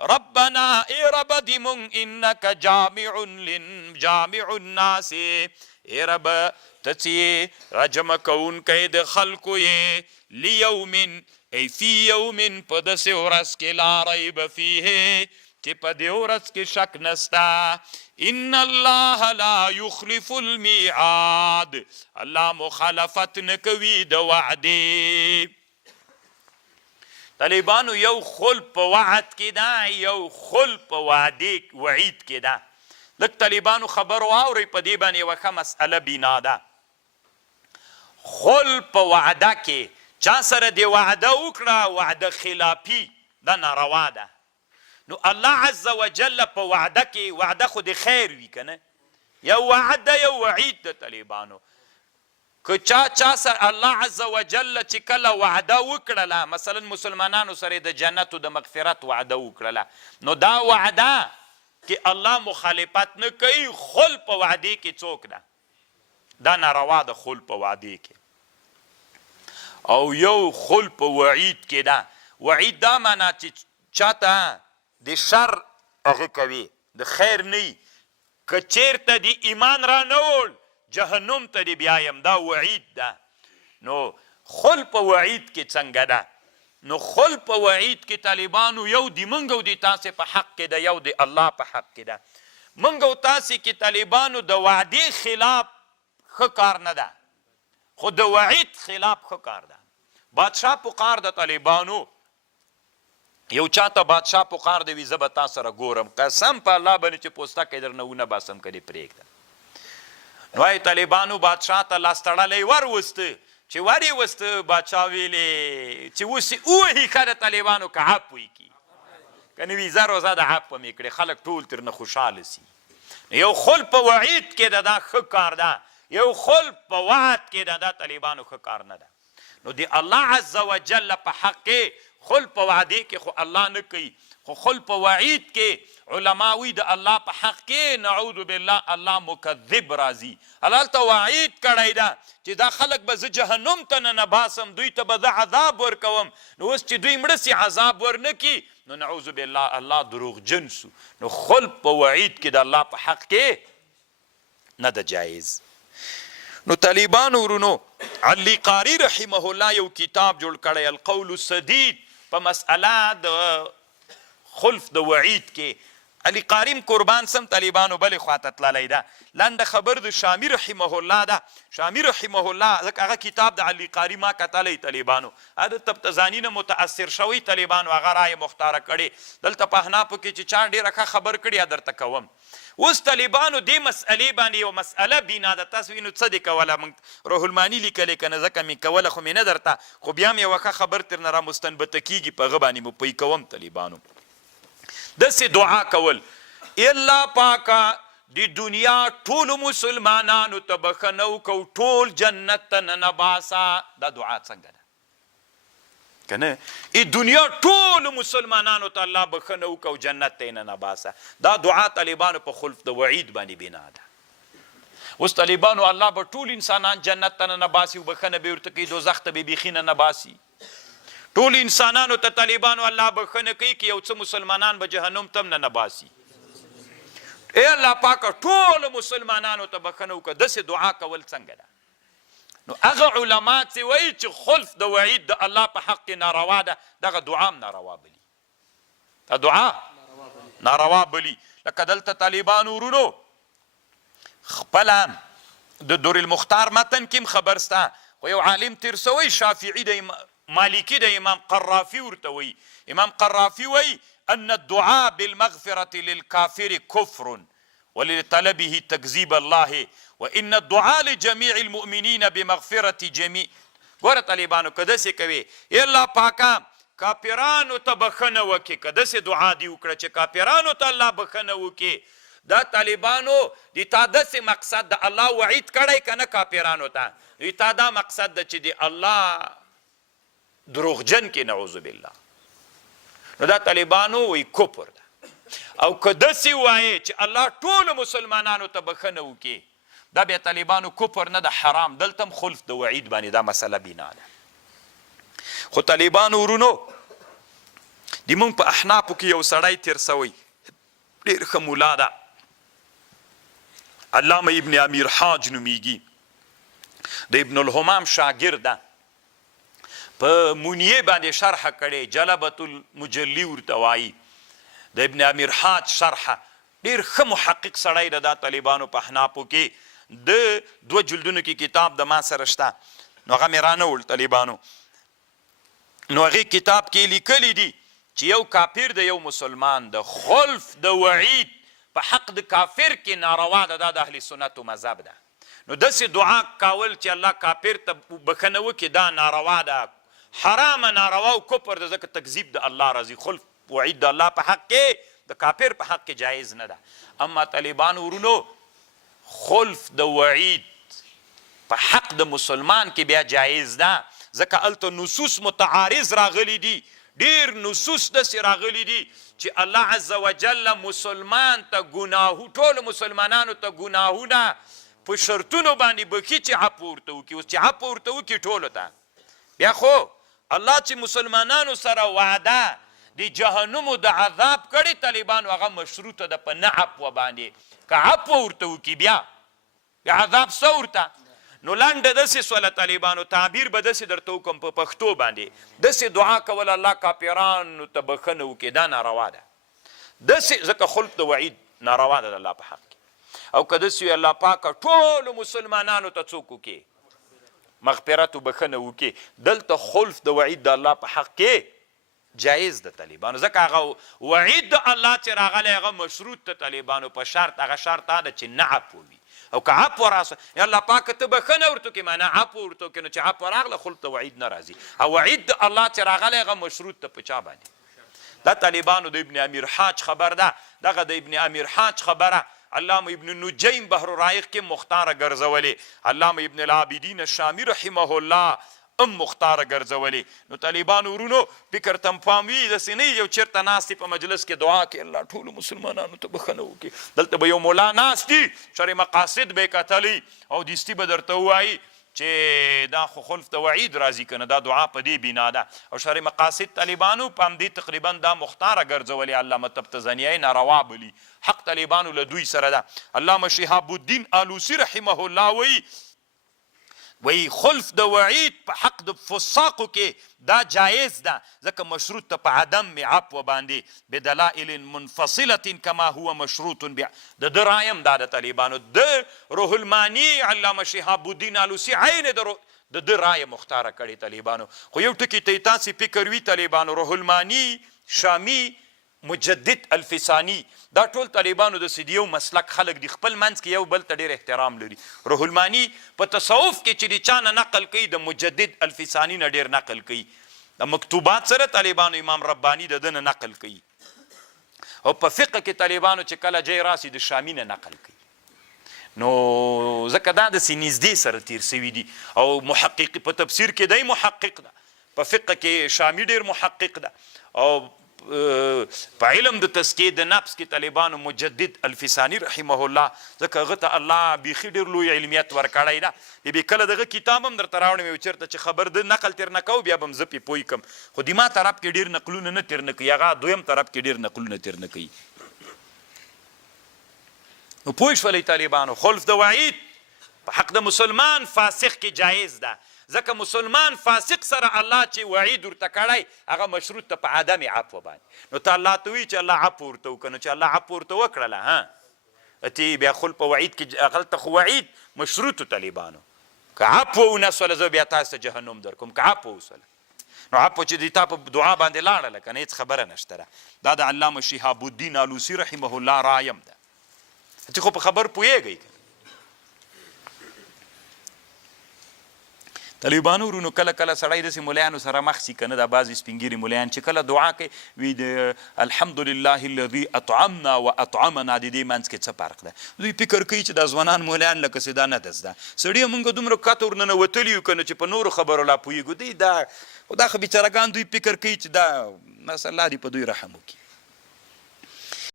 ربنا ای رب دی مونږ انک جامع الناس ای رب تڅ راجمع کوونکی د خلکو یې لیوم ای فی یوم په داسې ورځ کې لا ریب فیه چې په دې ورځ کې شک نستا ان الله لا یخلف المیعاد الله مخالفت نه کوي د وعدې. طالبانو یو خل په وعد کې ده یو خل په وعید کې ده. لږ طالبانو خبر واورئ په دې باندې یوه ښه مسئله بنا ده. خل په وعده کې چا سره دې وعده وکړه وعده خلافي دا ناروا ده. نو الله عز وجل په وعده کې وعده خو د خیر وي که نه یو وعده یو وعید د طالبانو که چا سره الله عز وجل چې کله وعده وکړله مثلا مسلمانانو سره د جنت و د مغفرت وعده وکړله نو دا وعده کې الله مخالفت نه کوي. خل په وعده کې څوک ده دا ناروا ده خل په وعده کې. او یو خل په وعید کې ده. وعید دا معنا چې چاته د شر هغه کوي د خیر نه که چیرته د ایمان را نه وړ جهنم ته دې بیایم دا وعید ده. نو خل په وعید کې څنګه ده؟ نو خل په وعید کې طالبانو یو د موږ او د تاسې په حق کې ده یو د الله په حق کې ده. موږ او تاسې کې طالبانو د وعدې خلاف ښه کار نه ده خو د وعید خلاف ښه کار ده. بادشاه پکار ده طالبانو یو چاته بادشاه پکار دی وي زه به تا سره ګورم قسم په الله باندې چې پوستکی درنه ونه باسم که دې پرېږده. نو وایي طالبانو بادشاه ته لاس تړلی وروسته چې ور یې وسته بادشاه ویلې چې اوس یې ووهي ښه د طالبانو که عپ وکړي که نه وي زر روزه د عپ هم یې کړې خلک ټول ترنه خوشحاله سي. یو خل په وعید کې ده دا ښه کار ده یو خل په وعد کې ده دا طالبانو ښه کار نه ده. نو د الله عز وجل په حق کې خل په وعده کې خو الله نه کوي خو خل په وعید کې علما وی د الله په حق کې نعوذ بالله الله مکذب راځي. هلته وعید کړی ده چې دا خلک به زه جهنم ته نه باسم دوی ته به زه عذاب ورکوم. نو اوس چې دوی مړه سي عذاب ورنه کي نو نعوذ بالله الله دروغجن سو. نو خل په وعید کې د الله په حق کې نه ده جایز. نو طالبانو ورونو علی قاری رحمه الله یو کتاب جوړ کړی القول السدید په مسئله د خلف د وعید کې. علی قاریم قربان سم طالبانو بلې خواته تللی ده. لنډه خبر د شامی رحمه الله ده. شامی رحمه الله ځکه هغه کتاب د علی قاری ما کتلی طالبانو هغه تبتزاني نه متاثر شوی طالبانو هغه رای مختاره کړې. دلته په احنافو کې چې چا ډېره ښه خبر کړي درته کوم. اوس طالبانو دې مسئلې باندې یو مسئله بنا ده. تاسو وینو څه دې کوله موږ روح الماني لیکلی که نه ځکه مې کوله خو مې نه درته خو بیا مې یوه ښه خبر ترنه را مستنبته کېږي په هغه باندې مو پوی کوم. طالبانو داسې دعا کول الله پاکه د دنیا ټولو مسلمانانو ته بښنه وکړو ټول جنت ته ننباسه دا دعا څنګه ده که نه دنیا ټولو مسلمانانو ته الله بښنه وکړو جنت ته یې ننباسه دا دعا طالبانو په خلف د وعید باندې بنا ده. اوس طالبانو الله به ټول انسانان جنت ته ننباسي او بښنه به ورته کوي دوزخ ته به بیخي ننباسي. ټول انسانانو ته طالبانو الله بښنه کوي که یو څه مسلمانان به جهنم ته هم ننباسي. ای الله پاکه ټولو مسلمانانو ته بښنه وکړه. داسې دعا کول څنګه ده؟ نو هغه علما چې وایي چې خلف د وعید د الله په حق کې ناروا ده دغه دعا هم ناروا بلي. دا دعا ناروا بلي. لکه دلته طالبانو ورونو خپله د دور المختار متن کې هم خبر سته خو یو عالم تیر سوی شافعي د مالکی د امام قرافي ورته وایي. امام قرافي وایي ان الدعاء بالمغفرة للكافر كفر ولطلبه تكذيب الله وان الدعاء لجميع المؤمنين بمغفرة جميع. ګوره طالبانو که داسې کوي ای الله پاکه کافرانو ته بښنه وکړي که داسې دعا دې وکړه چې کافرانو ته الله بښنه وکړي دا طالبانو د تا داسې مقصد د الله وعید کړی که نه کافرانو ته د تا دا مقصد ده چې د الله دروغجن کې نعوذ بالله. نو دا طالبانو وی کفر ده. او که داسې وایې چې الله ټولو مسلمانانو ته بښنه وکړي دا بیا طالبانو کفر نه ده حرام. دلته هم خلف د وعید باندې دا مسله بنا ده. خو طالبانو ورونو د مونږ په احنافو کې یو سړی تیر سوی ډېر ښه مولا ده علامه ابن امیر حاج نومیږي د ابن الهمام شاګرد ده په مونیه باندې شرحه کړې جلبة المجلی ورته وایي د ابن امیر حاج شرحه ډېر ښه محقق سړی ده دا طالبانو په احنافو کې د 2 جلدونو کې کتاب د ما سره شته نو هغه مې رانهول طالبانو نو هغې کتاب کې لیکلی دي چې یو کافر د یو مسلمان د خلف د وعید په حق د کافر کې ناروا ده دا د اهل سنتو مذهب ده نو داسې دعا کول چې الله کافر ته بخښنه وکړي دا ناروا ده حرامه ناروا او کفر ده ځکه تکذیب د الله راځي خلف وعید د الله په حق کې د کافر په حق کې جایز نه ده اما طالبانو ورونو خلف د وعید په حق د مسلمان کې بیا جایز ده ځکه هلته نصوص متعارض راغلی دي ډیر نصوص داسې راغلی دي چې الله عز وجل مسلمان ته ګناهو ټولو مسلمانانو ته ګناهونه په شرطونو باندې بخي چې عفو ورته وکړي اوس چې عفو ورته وکړي ټولو ته بیا خو الله چې مسلمانانو سره وعده د جهنمو د عذاب کړي طالبانو هغه مشروطه ده په نه عفو باندې که عفو ورته وکړي بیا عذاب څه ورته نو لنډه داسې سوله طالبانو تعبیر به داسې درته وکړم په پښتو باندې داسې دعا کول الله کافرانو ته بښنه وکړي دا ناروا ده داسې ځکه خلف د وعید ناروا ده د الله په حق کې او که داسې وي الله پاکه ټولو مسلمانانو ته څوک وکړي مغفرت و بښنه وکړي دلته خلف د وعید د الله په حق کې جایز ده طالبانو ځکه هغه وعید د الله چې راغلی هغه مشروط ده طالبانو په شرط هغه شرط دا ده چې نه عفو وي او که عفو راسه یا الله پاک ته بښنه ورته وکړي معنا عفو ورته وکړي نو چې عفو راغله خلف ته وعید نه راځي او وعید د الله چې راغلی هغه مشروط ته په چا باندې دا طالبانو د ابن امیر حاج خبر ده دغه د ابن امیر حاج خبره علامه ابن نجیم بحر الرایق کې مختاره ګرځولې علامه ابن العابدین الشامی رحمه الله مختاره ګرځولې نو طالبانو ورونو فکر تم پام وي داسې نه یو چېرته ناست په مجلس کې دعا کې الله ټولو مسلمانانو ته بښنه وکړي دلته به یو مولا ناست دي شر مقاصد به یې کتلی او دیستي به درته ووایي چې دا خو خلف د وعید راځي که نه دا دعا په دې بنا ده او شر مقاصد طالبانو په همدې تقریبا دا مختاره ګرځولې علامه تبتزانیه ناروا بلي حق طالبانو له دوی سره ده علامه شهاب الدین آلوسی رحمه الله وی خلف د وعید په حق د فساقو کې دا جایز ده ځکه مشروط ته په عدم عفو باندې بدلائل منفصله کما هو مشروط د ده رایم دا د طالبانو د روح المانی علامه شهاب الدین آلوسی عین د ده رایه مختاره کړې طالبانو خو یو ټکي ته تاسې فکر وي طالبانو روح المانی شامی مجدد الفسانی دا ټول طالبانو د سیدیو مسلک خلق دی خپل منځ کې یو بل ته ډېر احترام لري روح المانی په تصوف کې چې د چا نه نقل کوي د مجدد الفسانی نه ډېر نقل کوي د مکتوبات سره طالبانو امام ربانی د ده نه نقل کوي او په فقه کې طالبانو چې کله جای راسي د شامی نه نقل کوي نو ځکه دا داسې نږدې سره تیر سوي دي او محقق په تفسیر کې دی محقق ده په فقه کې شامی ډېر محقق ده او په علم د تزکیه د نفس کې طالبانو مجدد الفسانی رحمه الله ځکه هغه ته الله بیخي ډېر لوی علمیت ورکړی ده بیا کله دغه کتاب هم درته راوړم یو چېرته چې خبر د نقل تېر نه کوو بیا به هم زه پې پوه کړم خو د ما طرف کې ډېر نقلونه نه تېر نه کوي هغه دویم طرف کې ډېر نقلونه تېر نه کوي نو پوه شولئ طالبانو خلف د وعید په حق د مسلمان فاسق کې جایز ده ځکه مسلمان فاسق سره الله چې وعید ورته کړی هغه مشروط ته په عدم عفو باندې نو ته الله ته وایي چې الله عفو ورته وکړه نو چې الله عفو ورته وکړله اتې بیا خلف په وعید کې هغلته خو وعید مشروطو طالبانو که عفو ونه سوله زه بیا تاسو ته جهنم در کوم که عفو وسوله نو عفو چې د تا په دعا باندې لاړله که نه هېڅ خبره نشته ده دا د علامه شهاب الدین آلوسی رحمه الله رایم ده چې خو په خبر پوهېږئ طالبانو ورونو کله کله سړی داسې ملیانو سره مخ سي که نه دا بعضې سپین ملیان چې کله دعا کوي وي د الحمدلله الذي اطعمنا و اطعمنا د دې منځ کې څه فرق ده دوی فکر کوي چې دا ځوانان ملیان لکه چې دا نه ده زده سړي موږ دومره کاته ورننوتلي یو که نه چې په نورو خبرو لا پوهېږو دی دا خو دا خو بیچارهګان دوی فکر کوي چې دا نس الله دې په دوی رحم وکړي